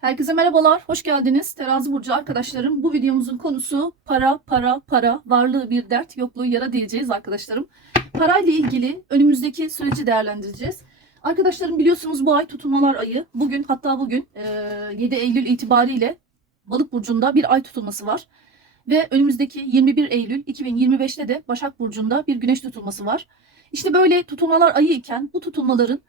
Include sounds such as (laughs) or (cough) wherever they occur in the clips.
Herkese merhabalar, hoş geldiniz. Terazi Burcu arkadaşlarım. Bu videomuzun konusu para, para, para, varlığı bir dert, yokluğu yara diyeceğiz arkadaşlarım. Parayla ilgili önümüzdeki süreci değerlendireceğiz. Arkadaşlarım biliyorsunuz bu ay tutulmalar ayı. Bugün hatta bugün e, 7 Eylül itibariyle Balık Burcu'nda bir ay tutulması var. Ve önümüzdeki 21 Eylül 2025'te de Başak Burcu'nda bir güneş tutulması var. İşte böyle tutulmalar ayı iken bu tutulmaların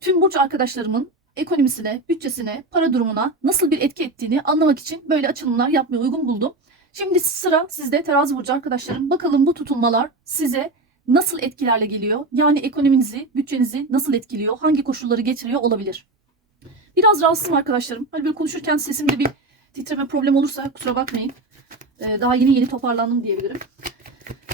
tüm burç arkadaşlarımın ekonomisine, bütçesine, para durumuna nasıl bir etki ettiğini anlamak için böyle açılımlar yapmaya uygun buldum. Şimdi sıra sizde terazi burcu arkadaşlarım. Bakalım bu tutulmalar size nasıl etkilerle geliyor? Yani ekonominizi, bütçenizi nasıl etkiliyor? Hangi koşulları getiriyor olabilir? Biraz rahatsızım arkadaşlarım. Hani böyle konuşurken sesimde bir titreme problem olursa kusura bakmayın. Ee, daha yeni yeni toparlandım diyebilirim.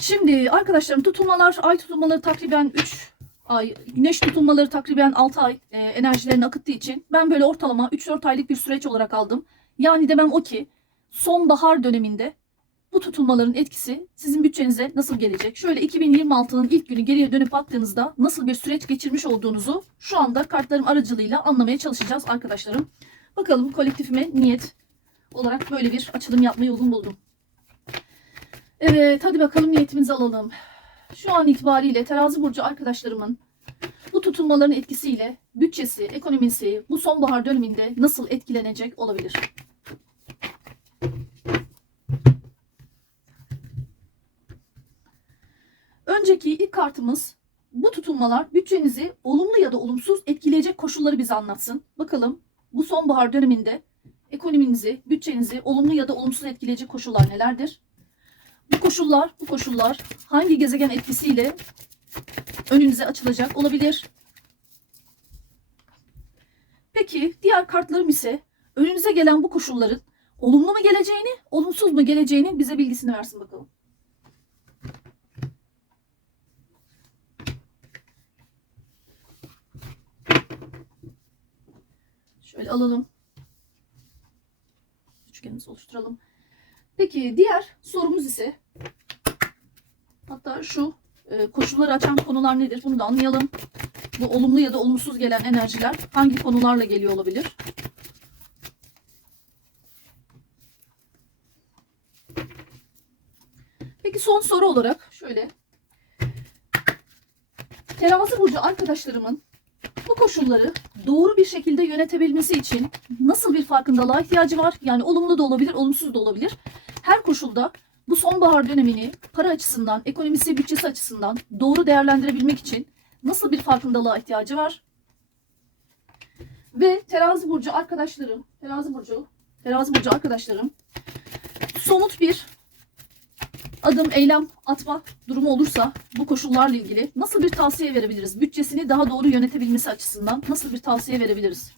Şimdi arkadaşlarım tutulmalar, ay tutulmaları takriben 3 ay, güneş tutulmaları takriben 6 ay e, enerjilerini akıttığı için ben böyle ortalama 3-4 aylık bir süreç olarak aldım. Yani demem o ki sonbahar döneminde bu tutulmaların etkisi sizin bütçenize nasıl gelecek? Şöyle 2026'nın ilk günü geriye dönüp baktığınızda nasıl bir süreç geçirmiş olduğunuzu şu anda kartlarım aracılığıyla anlamaya çalışacağız arkadaşlarım. Bakalım kolektifime niyet olarak böyle bir açılım yapmayı uygun buldum. Evet hadi bakalım niyetimizi alalım. Şu an itibariyle terazi burcu arkadaşlarımın bu tutulmaların etkisiyle bütçesi, ekonomisi bu sonbahar döneminde nasıl etkilenecek olabilir? Önceki ilk kartımız bu tutulmalar bütçenizi olumlu ya da olumsuz etkileyecek koşulları bize anlatsın. Bakalım bu sonbahar döneminde ekonominizi, bütçenizi olumlu ya da olumsuz etkileyecek koşullar nelerdir? Bu koşullar, bu koşullar hangi gezegen etkisiyle önünüze açılacak olabilir? Peki diğer kartlarım ise önünüze gelen bu koşulların olumlu mu geleceğini, olumsuz mu geleceğini bize bilgisini versin bakalım. Şöyle alalım. Üçgenimizi oluşturalım. Peki diğer sorumuz ise hatta şu e, koşulları açan konular nedir? Bunu da anlayalım. Bu olumlu ya da olumsuz gelen enerjiler hangi konularla geliyor olabilir? Peki son soru olarak şöyle. Terazi burcu arkadaşlarımın bu koşulları doğru bir şekilde yönetebilmesi için nasıl bir farkındalığa ihtiyacı var? Yani olumlu da olabilir, olumsuz da olabilir. Her koşulda bu sonbahar dönemini para açısından, ekonomisi, bütçesi açısından doğru değerlendirebilmek için nasıl bir farkındalığa ihtiyacı var? Ve terazi burcu arkadaşlarım, terazi burcu, terazi burcu arkadaşlarım somut bir adım, eylem atma durumu olursa bu koşullarla ilgili nasıl bir tavsiye verebiliriz? Bütçesini daha doğru yönetebilmesi açısından nasıl bir tavsiye verebiliriz?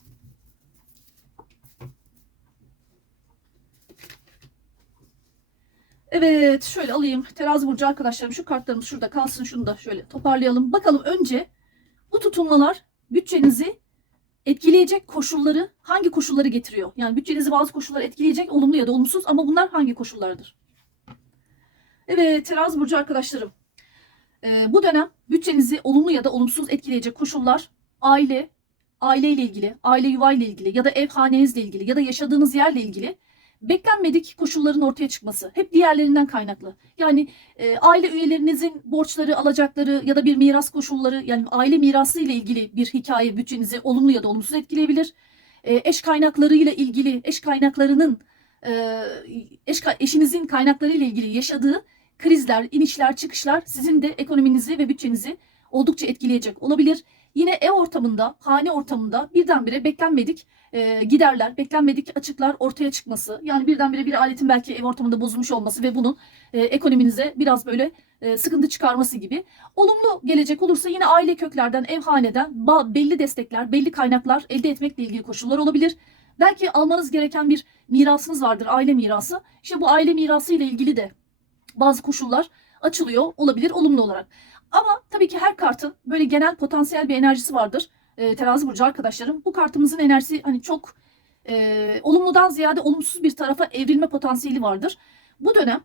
Evet şöyle alayım. Terazi burcu arkadaşlarım şu kartlarımız şurada kalsın. Şunu da şöyle toparlayalım. Bakalım önce bu tutulmalar bütçenizi etkileyecek koşulları hangi koşulları getiriyor? Yani bütçenizi bazı koşullar etkileyecek olumlu ya da olumsuz ama bunlar hangi koşullardır? Evet terazi burcu arkadaşlarım. Ee, bu dönem bütçenizi olumlu ya da olumsuz etkileyecek koşullar aile, aileyle ilgili, aile yuvayla ilgili ya da ev hanenizle ilgili ya da yaşadığınız yerle ilgili beklenmedik koşulların ortaya çıkması hep diğerlerinden kaynaklı. Yani e, aile üyelerinizin borçları, alacakları ya da bir miras koşulları yani aile mirası ile ilgili bir hikaye bütçenizi olumlu ya da olumsuz etkileyebilir. E, eş kaynaklarıyla ilgili, eş kaynaklarının e, eş, eşinizin kaynakları ile ilgili yaşadığı krizler, inişler, çıkışlar sizin de ekonominizi ve bütçenizi oldukça etkileyecek olabilir. Yine ev ortamında, hane ortamında birdenbire beklenmedik e, giderler, beklenmedik açıklar ortaya çıkması. Yani birdenbire bir aletin belki ev ortamında bozulmuş olması ve bunun e, ekonominize biraz böyle e, sıkıntı çıkarması gibi. Olumlu gelecek olursa yine aile köklerden, ev haneden ba- belli destekler, belli kaynaklar elde etmekle ilgili koşullar olabilir. Belki almanız gereken bir mirasınız vardır, aile mirası. İşte bu aile mirası ile ilgili de bazı koşullar açılıyor olabilir olumlu olarak. Ama tabii ki her kartın böyle genel potansiyel bir enerjisi vardır. E, terazi burcu arkadaşlarım. Bu kartımızın enerjisi hani çok e, olumludan ziyade olumsuz bir tarafa evrilme potansiyeli vardır. Bu dönem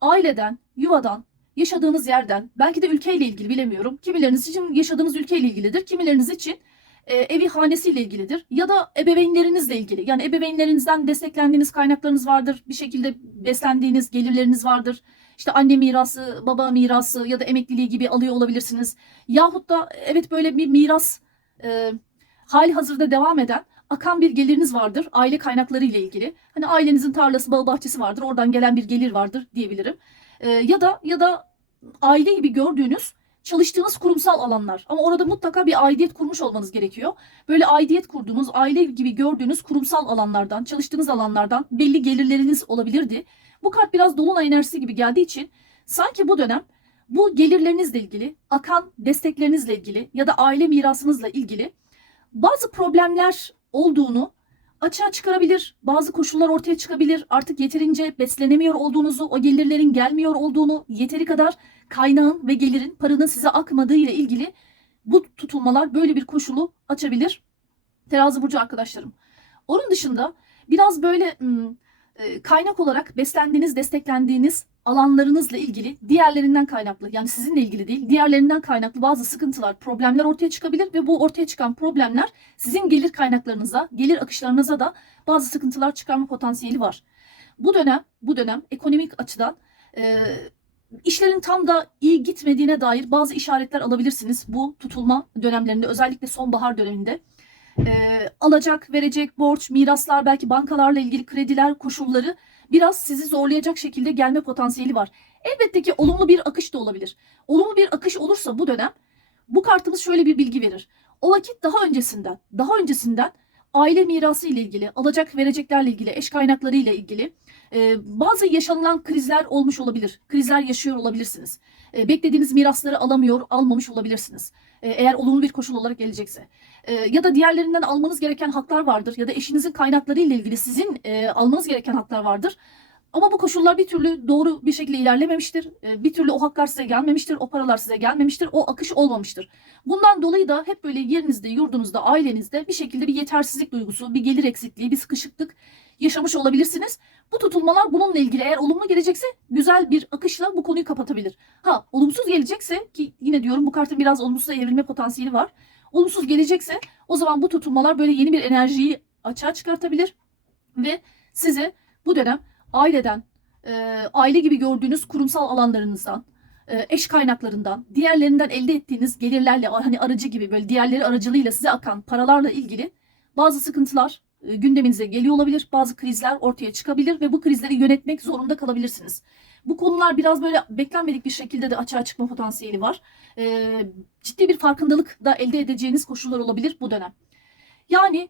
aileden, yuvadan, yaşadığınız yerden, belki de ülkeyle ilgili bilemiyorum. Kimileriniz için yaşadığınız ülkeyle ilgilidir. Kimileriniz için e, evi hanesiyle ilgilidir ya da ebeveynlerinizle ilgili. Yani ebeveynlerinizden desteklendiğiniz kaynaklarınız vardır. Bir şekilde beslendiğiniz gelirleriniz vardır. İşte anne mirası, baba mirası ya da emekliliği gibi alıyor olabilirsiniz. Yahut da evet böyle bir miras e, hali hazırda devam eden akan bir geliriniz vardır aile kaynakları ile ilgili. Hani ailenizin tarlası, bağ bahçesi vardır. Oradan gelen bir gelir vardır diyebilirim. E, ya da ya da aile gibi gördüğünüz çalıştığınız kurumsal alanlar. Ama orada mutlaka bir aidiyet kurmuş olmanız gerekiyor. Böyle aidiyet kurduğunuz, aile gibi gördüğünüz kurumsal alanlardan, çalıştığınız alanlardan belli gelirleriniz olabilirdi. Bu kart biraz dolunay enerjisi gibi geldiği için sanki bu dönem bu gelirlerinizle ilgili, akan desteklerinizle ilgili ya da aile mirasınızla ilgili bazı problemler olduğunu açığa çıkarabilir. Bazı koşullar ortaya çıkabilir. Artık yeterince beslenemiyor olduğunuzu, o gelirlerin gelmiyor olduğunu, yeteri kadar kaynağın ve gelirin, paranın size akmadığı ile ilgili bu tutulmalar böyle bir koşulu açabilir. Terazi burcu arkadaşlarım. Onun dışında biraz böyle hmm, kaynak olarak beslendiğiniz, desteklendiğiniz alanlarınızla ilgili diğerlerinden kaynaklı yani sizinle ilgili değil diğerlerinden kaynaklı bazı sıkıntılar, problemler ortaya çıkabilir ve bu ortaya çıkan problemler sizin gelir kaynaklarınıza, gelir akışlarınıza da bazı sıkıntılar çıkarma potansiyeli var. Bu dönem, bu dönem ekonomik açıdan e, işlerin tam da iyi gitmediğine dair bazı işaretler alabilirsiniz bu tutulma dönemlerinde özellikle sonbahar döneminde. E, alacak, verecek, borç, miraslar, belki bankalarla ilgili krediler, koşulları biraz sizi zorlayacak şekilde gelme potansiyeli var. Elbette ki olumlu bir akış da olabilir. Olumlu bir akış olursa bu dönem bu kartımız şöyle bir bilgi verir. O vakit daha öncesinden, daha öncesinden aile mirası ile ilgili, alacak vereceklerle ilgili, eş kaynakları ile ilgili e, bazı yaşanılan krizler olmuş olabilir. Krizler yaşıyor olabilirsiniz. E, beklediğiniz mirasları alamıyor, almamış olabilirsiniz. E, eğer olumlu bir koşul olarak gelecekse. E, ya da diğerlerinden almanız gereken haklar vardır. Ya da eşinizin kaynakları ile ilgili sizin e, almanız gereken haklar vardır. Ama bu koşullar bir türlü doğru bir şekilde ilerlememiştir. E, Bir türlü o haklar size gelmemiştir, o paralar size gelmemiştir, o akış olmamıştır. Bundan dolayı da hep böyle yerinizde, yurdunuzda, ailenizde bir şekilde bir yetersizlik duygusu, bir gelir eksikliği, bir sıkışıklık yaşamış olabilirsiniz. Bu tutulmalar bununla ilgili eğer olumlu gelecekse güzel bir akışla bu konuyu kapatabilir. Ha olumsuz gelecekse ki yine diyorum bu kartın biraz olumsuza evrilme potansiyeli var. Olumsuz gelecekse o zaman bu tutulmalar böyle yeni bir enerjiyi açığa çıkartabilir ve size bu dönem aileden, e, aile gibi gördüğünüz kurumsal alanlarınızdan, e, eş kaynaklarından, diğerlerinden elde ettiğiniz gelirlerle hani aracı gibi böyle diğerleri aracılığıyla size akan paralarla ilgili bazı sıkıntılar e, gündeminize geliyor olabilir. Bazı krizler ortaya çıkabilir ve bu krizleri yönetmek zorunda kalabilirsiniz. Bu konular biraz böyle beklenmedik bir şekilde de açığa çıkma potansiyeli var. E, ciddi bir farkındalık da elde edeceğiniz koşullar olabilir bu dönem. Yani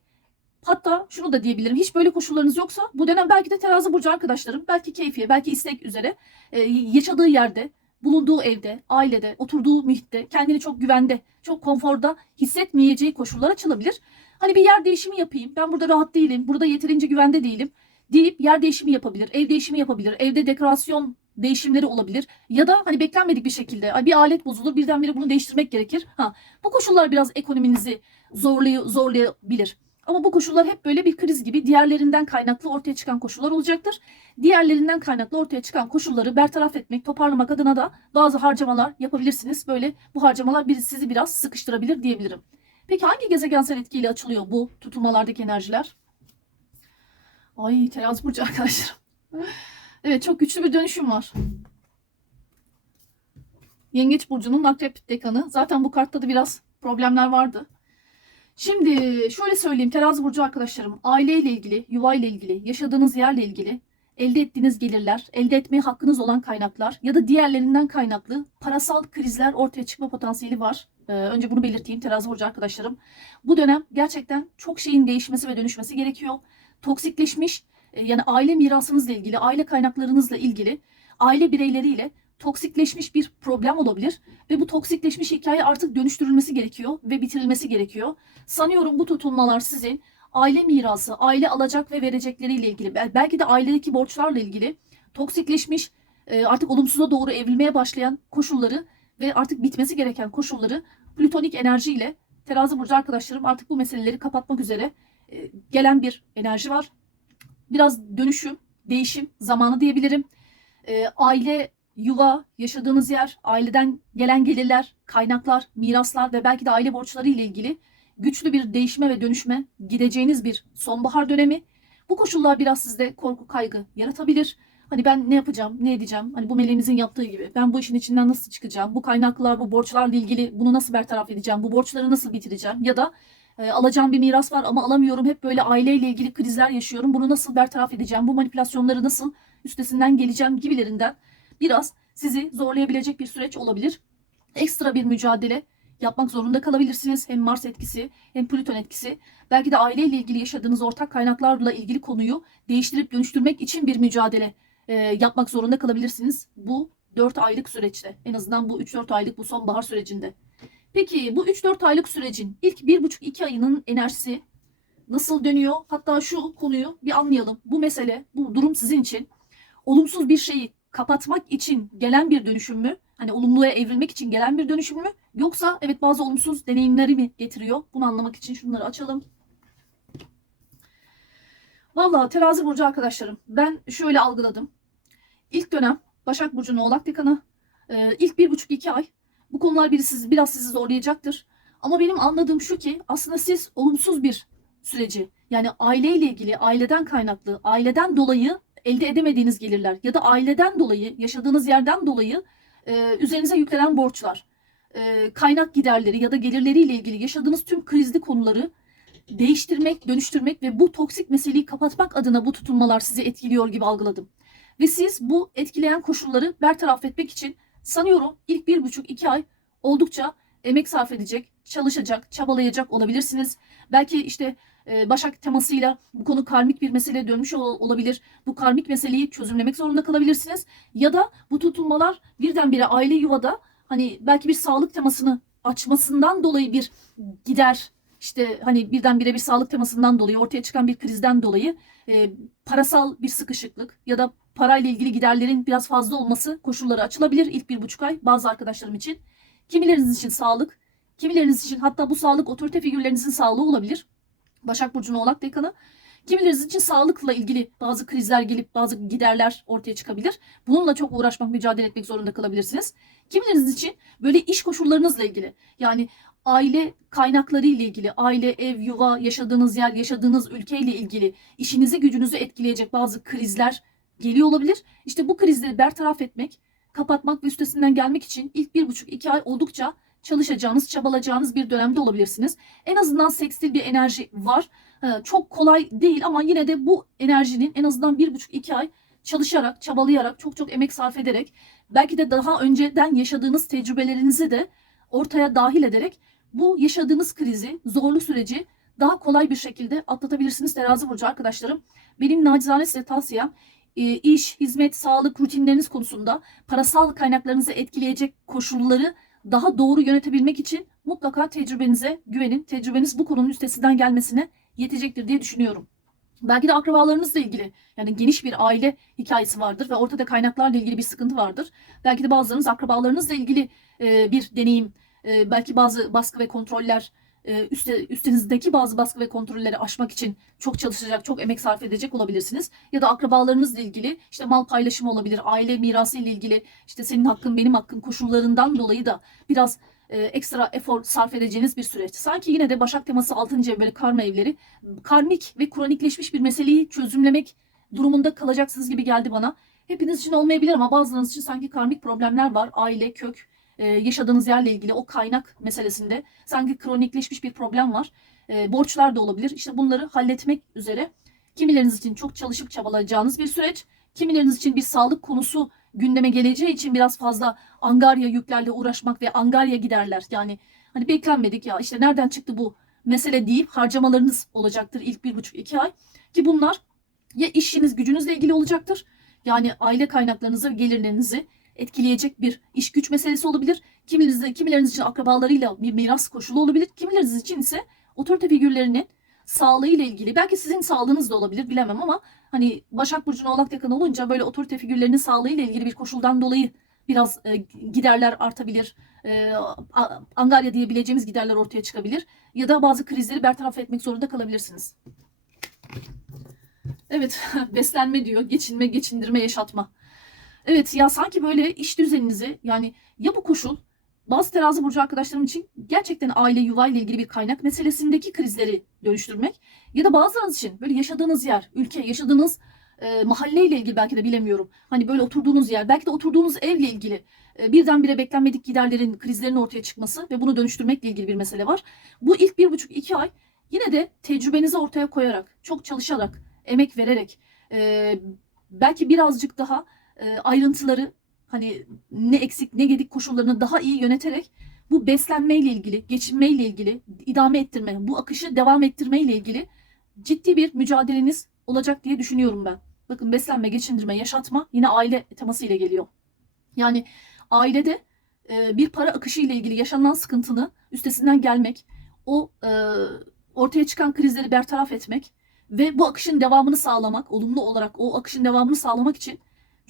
hatta şunu da diyebilirim. Hiç böyle koşullarınız yoksa bu dönem belki de terazi burcu arkadaşlarım belki keyfiye, belki istek üzere e, yaşadığı yerde, bulunduğu evde, ailede, oturduğu mühitte kendini çok güvende, çok konforda hissetmeyeceği koşullar açılabilir. Hani bir yer değişimi yapayım. Ben burada rahat değilim. Burada yeterince güvende değilim. Deyip yer değişimi yapabilir. Ev değişimi yapabilir. Evde dekorasyon değişimleri olabilir. Ya da hani beklenmedik bir şekilde bir alet bozulur birdenbire bunu değiştirmek gerekir. Ha, bu koşullar biraz ekonominizi zorlay zorlayabilir. Ama bu koşullar hep böyle bir kriz gibi diğerlerinden kaynaklı ortaya çıkan koşullar olacaktır. Diğerlerinden kaynaklı ortaya çıkan koşulları bertaraf etmek, toparlamak adına da bazı harcamalar yapabilirsiniz. Böyle bu harcamalar bir, sizi biraz sıkıştırabilir diyebilirim. Peki hangi gezegensel etkiyle açılıyor bu tutulmalardaki enerjiler? Ay terazi burcu arkadaşlarım. (laughs) Evet çok güçlü bir dönüşüm var. Yengeç burcunun akrep dekanı. Zaten bu kartta da biraz problemler vardı. Şimdi şöyle söyleyeyim terazi burcu arkadaşlarım. Aileyle ilgili, yuvayla ilgili, yaşadığınız yerle ilgili elde ettiğiniz gelirler, elde etmeye hakkınız olan kaynaklar ya da diğerlerinden kaynaklı parasal krizler ortaya çıkma potansiyeli var. Ee, önce bunu belirteyim terazi burcu arkadaşlarım. Bu dönem gerçekten çok şeyin değişmesi ve dönüşmesi gerekiyor. Toksikleşmiş e, yani aile mirasınızla ilgili, aile kaynaklarınızla ilgili, aile bireyleriyle toksikleşmiş bir problem olabilir ve bu toksikleşmiş hikaye artık dönüştürülmesi gerekiyor ve bitirilmesi gerekiyor. Sanıyorum bu tutulmalar sizin aile mirası, aile alacak ve verecekleriyle ilgili, bel- belki de ailedeki borçlarla ilgili toksikleşmiş, e, artık olumsuza doğru evrilmeye başlayan koşulları ve artık bitmesi gereken koşulları plütonik enerjiyle terazi burcu arkadaşlarım artık bu meseleleri kapatmak üzere e, gelen bir enerji var. Biraz dönüşüm, değişim zamanı diyebilirim. E, aile, yuva, yaşadığınız yer, aileden gelen gelirler, kaynaklar, miraslar ve belki de aile borçları ile ilgili güçlü bir değişime ve dönüşme gideceğiniz bir sonbahar dönemi. Bu koşullar biraz sizde korku, kaygı yaratabilir. Hani ben ne yapacağım, ne edeceğim? Hani bu meleğimizin yaptığı gibi. Ben bu işin içinden nasıl çıkacağım? Bu kaynaklar, bu borçlarla ilgili bunu nasıl bertaraf edeceğim? Bu borçları nasıl bitireceğim? Ya da e, alacağım bir miras var ama alamıyorum. Hep böyle aileyle ilgili krizler yaşıyorum. Bunu nasıl bertaraf edeceğim? Bu manipülasyonları nasıl üstesinden geleceğim gibilerinden biraz sizi zorlayabilecek bir süreç olabilir. Ekstra bir mücadele yapmak zorunda kalabilirsiniz. Hem Mars etkisi hem Plüton etkisi. Belki de aileyle ilgili yaşadığınız ortak kaynaklarla ilgili konuyu değiştirip dönüştürmek için bir mücadele e, yapmak zorunda kalabilirsiniz. Bu 4 aylık süreçte. En azından bu 3-4 aylık bu sonbahar sürecinde. Peki bu 3-4 aylık sürecin ilk 1,5-2 ayının enerjisi nasıl dönüyor? Hatta şu konuyu bir anlayalım. Bu mesele, bu durum sizin için olumsuz bir şeyi kapatmak için gelen bir dönüşüm mü? Hani olumluya evrilmek için gelen bir dönüşüm mü? Yoksa evet bazı olumsuz deneyimleri mi getiriyor? Bunu anlamak için şunları açalım. Vallahi terazi burcu arkadaşlarım ben şöyle algıladım. İlk dönem Başak Burcu'nun Oğlak Dekanı e, ilk bir buçuk iki ay bu konular biri siz, biraz sizi zorlayacaktır. Ama benim anladığım şu ki aslında siz olumsuz bir süreci yani aileyle ilgili aileden kaynaklı aileden dolayı elde edemediğiniz gelirler ya da aileden dolayı yaşadığınız yerden dolayı e, üzerinize yüklenen borçlar e, kaynak giderleri ya da gelirleriyle ilgili yaşadığınız tüm krizli konuları değiştirmek, dönüştürmek ve bu toksik meseleyi kapatmak adına bu tutunmalar sizi etkiliyor gibi algıladım. Ve siz bu etkileyen koşulları bertaraf etmek için sanıyorum ilk bir buçuk iki ay oldukça emek sarf edecek, çalışacak, çabalayacak olabilirsiniz. Belki işte Başak temasıyla bu konu karmik bir meseleye dönmüş ol- olabilir. Bu karmik meseleyi çözümlemek zorunda kalabilirsiniz. Ya da bu tutulmalar birdenbire aile yuvada hani belki bir sağlık temasını açmasından dolayı bir gider işte hani birdenbire bir sağlık temasından dolayı ortaya çıkan bir krizden dolayı e, parasal bir sıkışıklık ya da parayla ilgili giderlerin biraz fazla olması koşulları açılabilir ilk bir buçuk ay bazı arkadaşlarım için. Kimileriniz için sağlık, kimileriniz için hatta bu sağlık otorite figürlerinizin sağlığı olabilir. Başak Burcu'nun oğlak dekanı. Kimileriniz için sağlıkla ilgili bazı krizler gelip bazı giderler ortaya çıkabilir. Bununla çok uğraşmak, mücadele etmek zorunda kalabilirsiniz. Kimileriniz için böyle iş koşullarınızla ilgili yani aile kaynakları ile ilgili, aile, ev, yuva, yaşadığınız yer, yaşadığınız ülke ile ilgili işinizi, gücünüzü etkileyecek bazı krizler geliyor olabilir. İşte bu krizleri bertaraf etmek, kapatmak ve üstesinden gelmek için ilk bir buçuk iki ay oldukça çalışacağınız, çabalayacağınız bir dönemde olabilirsiniz. En azından sekstil bir enerji var. Ee, Çok kolay değil ama yine de bu enerjinin en azından bir buçuk iki ay çalışarak, çabalayarak, çok çok emek sarf ederek, belki de daha önceden yaşadığınız tecrübelerinizi de ortaya dahil ederek bu yaşadığınız krizi, zorlu süreci daha kolay bir şekilde atlatabilirsiniz terazi burcu arkadaşlarım. Benim nacizane size tavsiyem e, iş, hizmet, sağlık, rutinleriniz konusunda parasal kaynaklarınızı etkileyecek koşulları daha doğru yönetebilmek için mutlaka tecrübenize güvenin. Tecrübeniz bu konunun üstesinden gelmesine yetecektir diye düşünüyorum. Belki de akrabalarınızla ilgili yani geniş bir aile hikayesi vardır ve ortada kaynaklarla ilgili bir sıkıntı vardır. Belki de bazılarınız akrabalarınızla ilgili bir deneyim, belki bazı baskı ve kontroller, e, üstte, üstünüzdeki bazı baskı ve kontrolleri aşmak için çok çalışacak, çok emek sarf edecek olabilirsiniz. Ya da akrabalarınızla ilgili işte mal paylaşımı olabilir, aile mirası ile ilgili işte senin hakkın, benim hakkım koşullarından dolayı da biraz e, ekstra efor sarf edeceğiniz bir süreç. Sanki yine de Başak teması 6. ev böyle karma evleri karmik ve kronikleşmiş bir meseleyi çözümlemek durumunda kalacaksınız gibi geldi bana. Hepiniz için olmayabilir ama bazılarınız için sanki karmik problemler var. Aile, kök, e, yaşadığınız yerle ilgili o kaynak meselesinde sanki kronikleşmiş bir problem var. E, borçlar da olabilir. İşte bunları halletmek üzere kimileriniz için çok çalışıp çabalayacağınız bir süreç. Kimileriniz için bir sağlık konusu gündeme geleceği için biraz fazla angarya yüklerle uğraşmak ve angarya giderler. Yani hani beklenmedik ya işte nereden çıktı bu mesele deyip harcamalarınız olacaktır ilk bir buçuk iki ay. Ki bunlar ya işiniz gücünüzle ilgili olacaktır. Yani aile kaynaklarınızı gelirlerinizi etkileyecek bir iş güç meselesi olabilir. Kimileriniz, kimileriniz için akrabalarıyla bir miras koşulu olabilir. Kimileriniz için ise otorite figürlerinin sağlığıyla ilgili belki sizin sağlığınız da olabilir bilemem ama hani Başak Burcu'na oğlak yakın olunca böyle otorite figürlerinin sağlığıyla ilgili bir koşuldan dolayı biraz e, giderler artabilir. E, a- angarya diyebileceğimiz giderler ortaya çıkabilir. Ya da bazı krizleri bertaraf etmek zorunda kalabilirsiniz. Evet, (laughs) beslenme diyor. Geçinme, geçindirme, yaşatma. Evet ya sanki böyle iş düzeninizi yani ya bu koşul bazı terazi burcu arkadaşlarım için gerçekten aile yuva ile ilgili bir kaynak meselesindeki krizleri dönüştürmek ya da bazılarınız için böyle yaşadığınız yer, ülke, yaşadığınız e, mahalle ile ilgili belki de bilemiyorum. Hani böyle oturduğunuz yer, belki de oturduğunuz evle ilgili e, birdenbire beklenmedik giderlerin, krizlerin ortaya çıkması ve bunu dönüştürmekle ilgili bir mesele var. Bu ilk bir buçuk iki ay yine de tecrübenizi ortaya koyarak, çok çalışarak, emek vererek, e, belki birazcık daha e, ayrıntıları hani ne eksik ne gedik koşullarını daha iyi yöneterek bu beslenmeyle ilgili, geçinmeyle ilgili, idame ettirme, bu akışı devam ettirmeyle ilgili ciddi bir mücadeleniz olacak diye düşünüyorum ben. Bakın beslenme, geçindirme, yaşatma yine aile teması ile geliyor. Yani ailede e, bir para akışı ile ilgili yaşanan sıkıntını üstesinden gelmek, o e, ortaya çıkan krizleri bertaraf etmek ve bu akışın devamını sağlamak, olumlu olarak o akışın devamını sağlamak için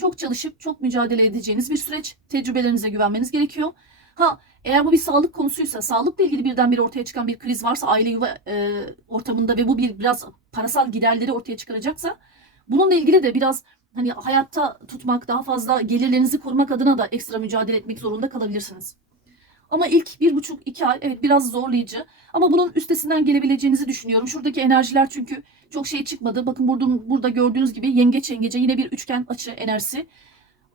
çok çalışıp çok mücadele edeceğiniz bir süreç. Tecrübelerinize güvenmeniz gerekiyor. Ha eğer bu bir sağlık konusuysa, sağlıkla ilgili birdenbire ortaya çıkan bir kriz varsa aile yuva e, ortamında ve bu bir biraz parasal giderleri ortaya çıkaracaksa bununla ilgili de biraz hani hayatta tutmak, daha fazla gelirlerinizi korumak adına da ekstra mücadele etmek zorunda kalabilirsiniz. Ama ilk bir buçuk iki ay evet biraz zorlayıcı ama bunun üstesinden gelebileceğinizi düşünüyorum. Şuradaki enerjiler çünkü çok şey çıkmadı. Bakın burada, burada gördüğünüz gibi yengeç yengece yine bir üçgen açı enerjisi.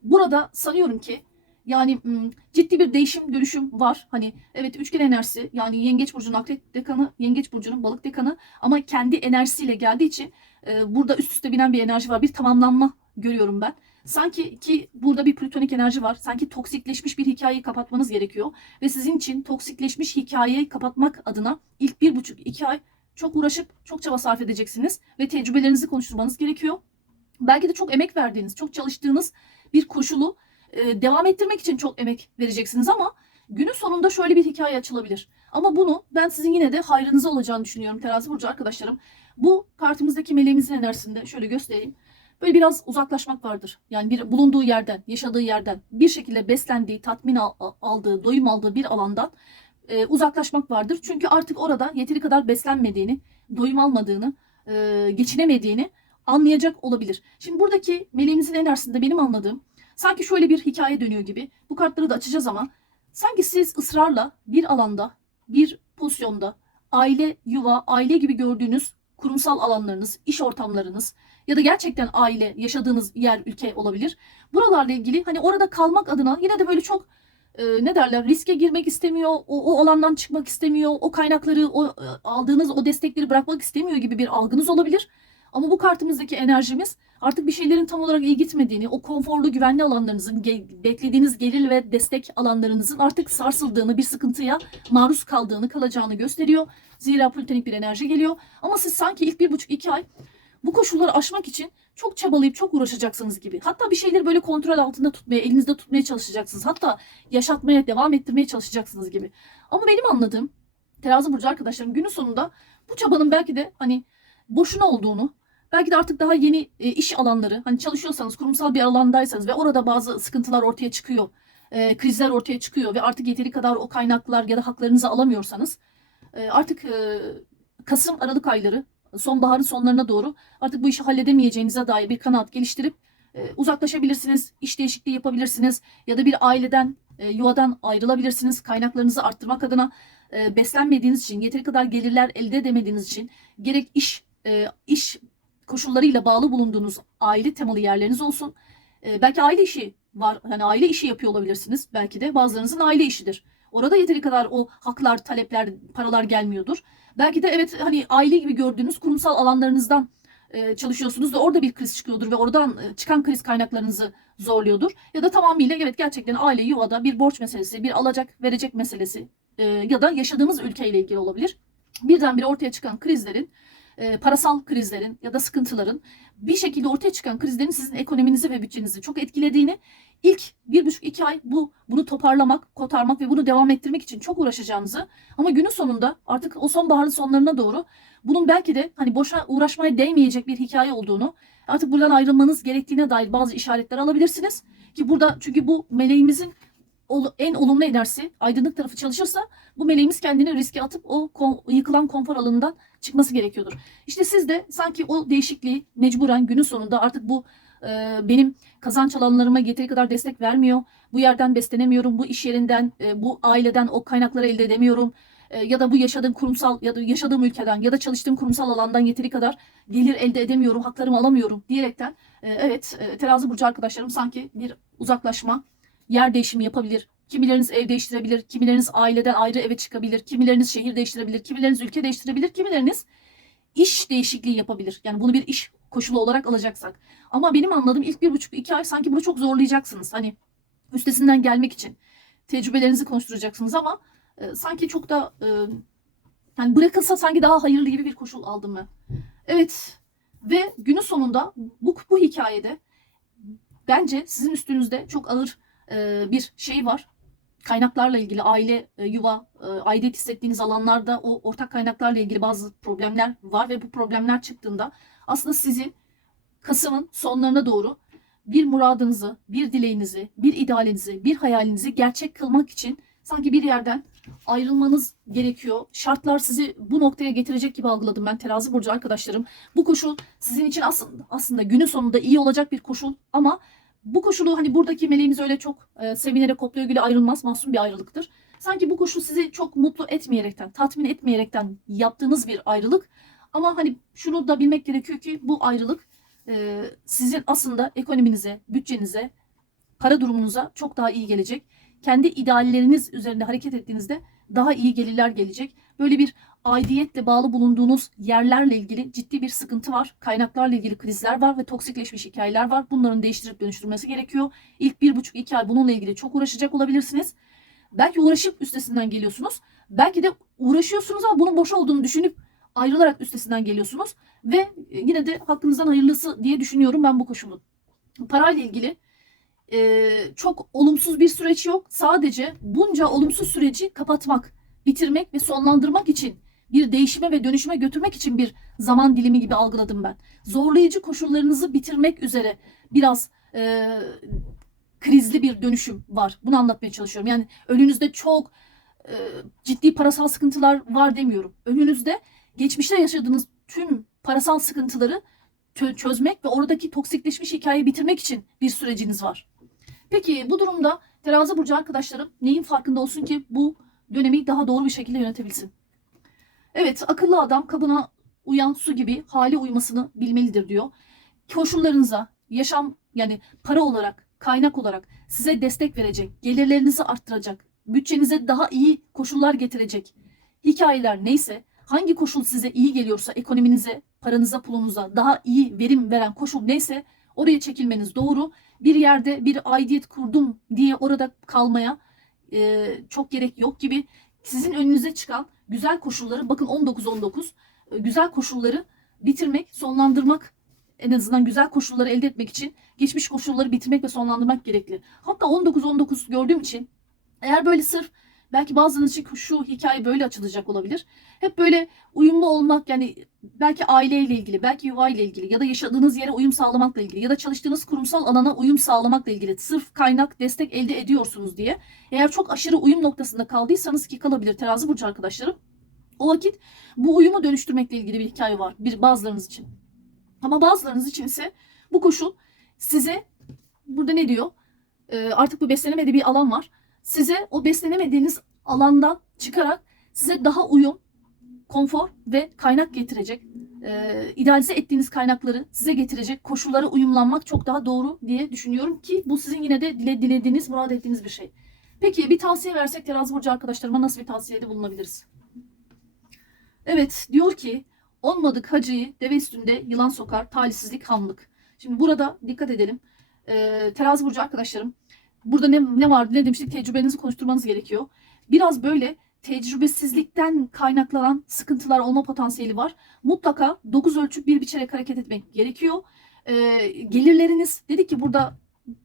Burada sanıyorum ki yani hmm, ciddi bir değişim dönüşüm var. Hani evet üçgen enerjisi yani yengeç burcunun akrep dekanı, yengeç burcunun balık dekanı ama kendi enerjisiyle geldiği için e, burada üst üste binen bir enerji var. Bir tamamlanma görüyorum ben. Sanki ki burada bir plütonik enerji var. Sanki toksikleşmiş bir hikayeyi kapatmanız gerekiyor. Ve sizin için toksikleşmiş hikayeyi kapatmak adına ilk bir buçuk iki ay çok uğraşıp çok çaba sarf edeceksiniz. Ve tecrübelerinizi konuşturmanız gerekiyor. Belki de çok emek verdiğiniz, çok çalıştığınız bir koşulu e, devam ettirmek için çok emek vereceksiniz ama günün sonunda şöyle bir hikaye açılabilir. Ama bunu ben sizin yine de hayrınıza olacağını düşünüyorum terazi burcu arkadaşlarım. Bu kartımızdaki meleğimizin enerjisinde şöyle göstereyim. Böyle biraz uzaklaşmak vardır. Yani bir bulunduğu yerden, yaşadığı yerden, bir şekilde beslendiği, tatmin al- aldığı, doyum aldığı bir alandan e, uzaklaşmak vardır. Çünkü artık orada yeteri kadar beslenmediğini, doyum almadığını, e, geçinemediğini anlayacak olabilir. Şimdi buradaki meleğimizin enerjisinde benim anladığım sanki şöyle bir hikaye dönüyor gibi. Bu kartları da açacağız ama sanki siz ısrarla bir alanda, bir pozisyonda aile, yuva, aile gibi gördüğünüz kurumsal alanlarınız, iş ortamlarınız ya da gerçekten aile, yaşadığınız yer, ülke olabilir. Buralarla ilgili hani orada kalmak adına yine de böyle çok e, ne derler riske girmek istemiyor, o, o alandan çıkmak istemiyor, o kaynakları, o e, aldığınız o destekleri bırakmak istemiyor gibi bir algınız olabilir. Ama bu kartımızdaki enerjimiz artık bir şeylerin tam olarak iyi gitmediğini, o konforlu güvenli alanlarınızın, ge- beklediğiniz gelir ve destek alanlarınızın artık sarsıldığını, bir sıkıntıya maruz kaldığını, kalacağını gösteriyor. Zira plütonik bir enerji geliyor. Ama siz sanki ilk bir buçuk iki ay bu koşulları aşmak için çok çabalayıp çok uğraşacaksınız gibi. Hatta bir şeyleri böyle kontrol altında tutmaya, elinizde tutmaya çalışacaksınız. Hatta yaşatmaya, devam ettirmeye çalışacaksınız gibi. Ama benim anladığım terazi burcu arkadaşlarım günün sonunda bu çabanın belki de hani boşuna olduğunu, belki de artık daha yeni e, iş alanları, hani çalışıyorsanız, kurumsal bir alandaysanız ve orada bazı sıkıntılar ortaya çıkıyor, e, krizler ortaya çıkıyor ve artık yeteri kadar o kaynaklar ya da haklarınızı alamıyorsanız e, artık e, Kasım, Aralık ayları sonbaharın sonlarına doğru artık bu işi halledemeyeceğinize dair bir kanaat geliştirip e, uzaklaşabilirsiniz, iş değişikliği yapabilirsiniz ya da bir aileden, e, yuvadan ayrılabilirsiniz. Kaynaklarınızı arttırmak adına e, beslenmediğiniz için, yeteri kadar gelirler elde edemediğiniz için gerek iş e, iş koşullarıyla bağlı bulunduğunuz aile temalı yerleriniz olsun. E, belki aile işi var, hani aile işi yapıyor olabilirsiniz. Belki de bazılarınızın aile işidir. Orada yeteri kadar o haklar, talepler, paralar gelmiyordur. Belki de evet hani aile gibi gördüğünüz kurumsal alanlarınızdan e, çalışıyorsunuz ve orada bir kriz çıkıyordur ve oradan e, çıkan kriz kaynaklarınızı zorluyordur. Ya da tamamıyla evet gerçekten aile yuvada bir borç meselesi, bir alacak verecek meselesi e, ya da yaşadığımız ülkeyle ilgili olabilir. Birdenbire ortaya çıkan krizlerin, e, parasal krizlerin ya da sıkıntıların bir şekilde ortaya çıkan krizlerin sizin ekonominizi ve bütçenizi çok etkilediğini ilk bir buçuk iki ay bu bunu toparlamak, kotarmak ve bunu devam ettirmek için çok uğraşacağınızı ama günün sonunda artık o sonbaharın sonlarına doğru bunun belki de hani boşa uğraşmaya değmeyecek bir hikaye olduğunu artık buradan ayrılmanız gerektiğine dair bazı işaretler alabilirsiniz. Ki burada çünkü bu meleğimizin en olumlu enerjisi aydınlık tarafı çalışırsa bu meleğimiz kendini riske atıp o yıkılan konfor alanından çıkması gerekiyordur. İşte siz de sanki o değişikliği mecburen günün sonunda artık bu e, benim kazanç alanlarıma yeteri kadar destek vermiyor. bu yerden beslenemiyorum, bu iş yerinden, e, bu aileden o kaynakları elde edemiyorum e, ya da bu yaşadığım kurumsal ya da yaşadığım ülkeden ya da çalıştığım kurumsal alandan yeteri kadar gelir elde edemiyorum, haklarımı alamıyorum diyerekten e, evet e, terazi burcu arkadaşlarım sanki bir uzaklaşma, yer değişimi yapabilir. Kimileriniz ev değiştirebilir, kimileriniz aileden ayrı eve çıkabilir, kimileriniz şehir değiştirebilir, kimileriniz ülke değiştirebilir, kimileriniz iş değişikliği yapabilir. Yani bunu bir iş koşulu olarak alacaksak. Ama benim anladığım ilk bir buçuk iki ay sanki bunu çok zorlayacaksınız. Hani üstesinden gelmek için tecrübelerinizi konuşturacaksınız ama e, sanki çok da e, yani bırakılsa sanki daha hayırlı gibi bir koşul aldım ben. Evet ve günün sonunda bu, bu hikayede bence sizin üstünüzde çok ağır e, bir şey var. Kaynaklarla ilgili aile, e, yuva, e, aidiyet hissettiğiniz alanlarda o ortak kaynaklarla ilgili bazı problemler var ve bu problemler çıktığında aslında sizin Kasım'ın sonlarına doğru bir muradınızı, bir dileğinizi, bir idealinizi, bir hayalinizi gerçek kılmak için sanki bir yerden ayrılmanız gerekiyor. Şartlar sizi bu noktaya getirecek gibi algıladım ben terazi burcu arkadaşlarım. Bu koşul sizin için aslında aslında günün sonunda iyi olacak bir koşul ama bu koşulu hani buradaki meleğimiz öyle çok e, sevinerek kopluyor güle ayrılmaz masum bir ayrılıktır. Sanki bu koşul sizi çok mutlu etmeyerekten, tatmin etmeyerekten yaptığınız bir ayrılık. Ama hani şunu da bilmek gerekiyor ki bu ayrılık e, sizin aslında ekonominize, bütçenize, para durumunuza çok daha iyi gelecek. Kendi idealleriniz üzerinde hareket ettiğinizde daha iyi gelirler gelecek. Böyle bir aidiyetle bağlı bulunduğunuz yerlerle ilgili ciddi bir sıkıntı var. Kaynaklarla ilgili krizler var ve toksikleşmiş hikayeler var. Bunların değiştirip dönüştürülmesi gerekiyor. İlk bir buçuk iki ay bununla ilgili çok uğraşacak olabilirsiniz. Belki uğraşıp üstesinden geliyorsunuz. Belki de uğraşıyorsunuz ama bunun boş olduğunu düşünüp ayrılarak üstesinden geliyorsunuz. Ve yine de hakkınızdan hayırlısı diye düşünüyorum ben bu koşulun. Parayla ilgili e, çok olumsuz bir süreç yok. Sadece bunca olumsuz süreci kapatmak, bitirmek ve sonlandırmak için bir değişime ve dönüşüme götürmek için bir zaman dilimi gibi algıladım ben. Zorlayıcı koşullarınızı bitirmek üzere biraz e, krizli bir dönüşüm var. Bunu anlatmaya çalışıyorum. Yani önünüzde çok e, ciddi parasal sıkıntılar var demiyorum. Önünüzde geçmişte yaşadığınız tüm parasal sıkıntıları çö- çözmek ve oradaki toksikleşmiş hikayeyi bitirmek için bir süreciniz var. Peki bu durumda terazi burcu arkadaşlarım neyin farkında olsun ki bu dönemi daha doğru bir şekilde yönetebilsin? Evet akıllı adam kabına uyan su gibi hale uymasını bilmelidir diyor. Koşullarınıza, yaşam yani para olarak, kaynak olarak size destek verecek, gelirlerinizi arttıracak, bütçenize daha iyi koşullar getirecek hikayeler neyse, hangi koşul size iyi geliyorsa ekonominize, paranıza, pulunuza daha iyi verim veren koşul neyse oraya çekilmeniz doğru. Bir yerde bir aidiyet kurdum diye orada kalmaya e, çok gerek yok gibi sizin önünüze çıkan güzel koşulları bakın 19-19 e, güzel koşulları bitirmek, sonlandırmak en azından güzel koşulları elde etmek için geçmiş koşulları bitirmek ve sonlandırmak gerekli. Hatta 19-19 gördüğüm için eğer böyle sırf belki bazılarınız için şu hikaye böyle açılacak olabilir. Hep böyle uyumlu olmak yani belki aileyle ilgili, belki yuva ile ilgili ya da yaşadığınız yere uyum sağlamakla ilgili ya da çalıştığınız kurumsal alana uyum sağlamakla ilgili sırf kaynak, destek elde ediyorsunuz diye. Eğer çok aşırı uyum noktasında kaldıysanız ki kalabilir terazi burcu arkadaşlarım. O vakit bu uyumu dönüştürmekle ilgili bir hikaye var bir bazılarınız için. Ama bazılarınız için ise bu koşul size burada ne diyor? Ee, artık bu beslenemediği bir alan var. Size o beslenemediğiniz alandan çıkarak size daha uyum, konfor ve kaynak getirecek, e, idealize ettiğiniz kaynakları size getirecek koşullara uyumlanmak çok daha doğru diye düşünüyorum ki bu sizin yine de dile, dilediğiniz, murad ettiğiniz bir şey. Peki bir tavsiye versek terazi burcu arkadaşlarıma nasıl bir tavsiyede bulunabiliriz? Evet diyor ki olmadık hacıyı deve üstünde yılan sokar talihsizlik hamlık. Şimdi burada dikkat edelim. E, terazi burcu arkadaşlarım burada ne, ne vardı ne demiştik tecrübenizi konuşturmanız gerekiyor. Biraz böyle tecrübesizlikten kaynaklanan sıkıntılar olma potansiyeli var. Mutlaka 9 ölçüp bir biçerek hareket etmek gerekiyor. Ee, gelirleriniz dedik ki burada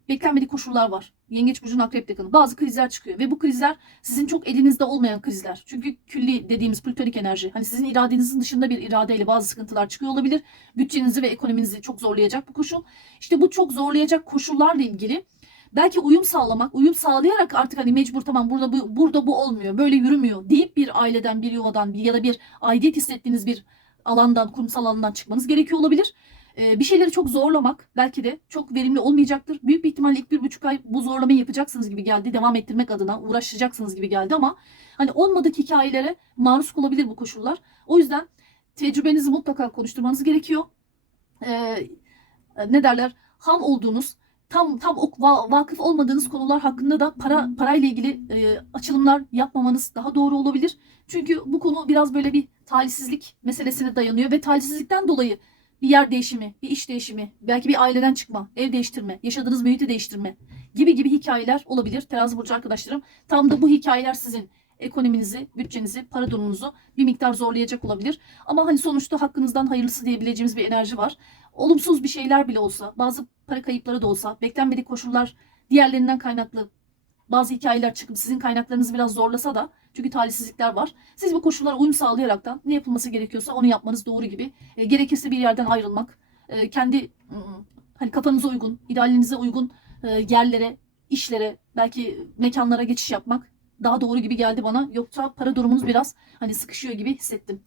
beklenmedik koşullar var. Yengeç burcunun akrep dekanı. Bazı krizler çıkıyor ve bu krizler sizin çok elinizde olmayan krizler. Çünkü külli dediğimiz plütonik enerji. Hani sizin iradenizin dışında bir iradeyle bazı sıkıntılar çıkıyor olabilir. Bütçenizi ve ekonominizi çok zorlayacak bu koşul. İşte bu çok zorlayacak koşullarla ilgili belki uyum sağlamak, uyum sağlayarak artık hani mecbur tamam burada bu burada bu olmuyor, böyle yürümüyor deyip bir aileden, bir yuvadan ya da bir aidiyet hissettiğiniz bir alandan, kurumsal alandan çıkmanız gerekiyor olabilir. Ee, bir şeyleri çok zorlamak belki de çok verimli olmayacaktır. Büyük bir ihtimalle ilk bir buçuk ay bu zorlamayı yapacaksınız gibi geldi. Devam ettirmek adına uğraşacaksınız gibi geldi ama hani olmadık hikayelere maruz kalabilir bu koşullar. O yüzden tecrübenizi mutlaka konuşturmanız gerekiyor. Ee, ne derler? Ham olduğunuz, tam tam o va- vakıf olmadığınız konular hakkında da para parayla ilgili e, açılımlar yapmamanız daha doğru olabilir. Çünkü bu konu biraz böyle bir talihsizlik meselesine dayanıyor ve talihsizlikten dolayı bir yer değişimi, bir iş değişimi, belki bir aileden çıkma, ev değiştirme, yaşadığınız mühiti değiştirme gibi gibi hikayeler olabilir. Terazi burcu arkadaşlarım tam da bu hikayeler sizin ekonominizi, bütçenizi, para durumunuzu bir miktar zorlayacak olabilir. Ama hani sonuçta hakkınızdan hayırlısı diyebileceğimiz bir enerji var. Olumsuz bir şeyler bile olsa, bazı para kayıpları da olsa, beklenmedik koşullar diğerlerinden kaynaklı bazı hikayeler çıkıp sizin kaynaklarınızı biraz zorlasa da çünkü talihsizlikler var. Siz bu koşullara uyum sağlayaraktan ne yapılması gerekiyorsa onu yapmanız doğru gibi. E, gerekirse bir yerden ayrılmak, e, kendi ım, hani kafanıza uygun, idealinize uygun e, yerlere, işlere, belki mekanlara geçiş yapmak daha doğru gibi geldi bana. Yoksa para durumunuz biraz hani sıkışıyor gibi hissettim.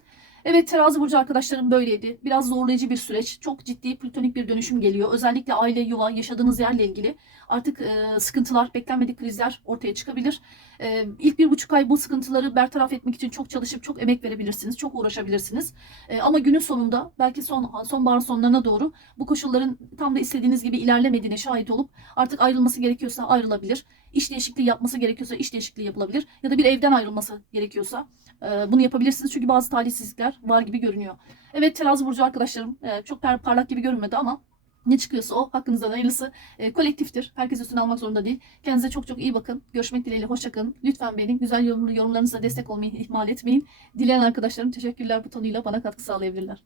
Evet terazi burcu arkadaşlarım böyleydi. Biraz zorlayıcı bir süreç. Çok ciddi plütonik bir dönüşüm geliyor. Özellikle aile, yuva, yaşadığınız yerle ilgili artık e, sıkıntılar, beklenmedik krizler ortaya çıkabilir. E, ilk bir buçuk ay bu sıkıntıları bertaraf etmek için çok çalışıp çok emek verebilirsiniz. Çok uğraşabilirsiniz. E, ama günün sonunda belki son sonbahar sonlarına doğru bu koşulların tam da istediğiniz gibi ilerlemediğine şahit olup artık ayrılması gerekiyorsa ayrılabilir. İş değişikliği yapması gerekiyorsa iş değişikliği yapılabilir. Ya da bir evden ayrılması gerekiyorsa e, bunu yapabilirsiniz. Çünkü bazı talihsizlikler var gibi görünüyor. Evet terazi burcu arkadaşlarım e, çok par- parlak gibi görünmedi ama ne çıkıyorsa o hakkınızdan hayırlısı e, kolektiftir. Herkes üstüne almak zorunda değil. Kendinize çok çok iyi bakın. Görüşmek dileğiyle hoşçakalın. Lütfen benim güzel yorum, yorumlarınızla destek olmayı ihmal etmeyin. Dileyen arkadaşlarım teşekkürler butonuyla bana katkı sağlayabilirler.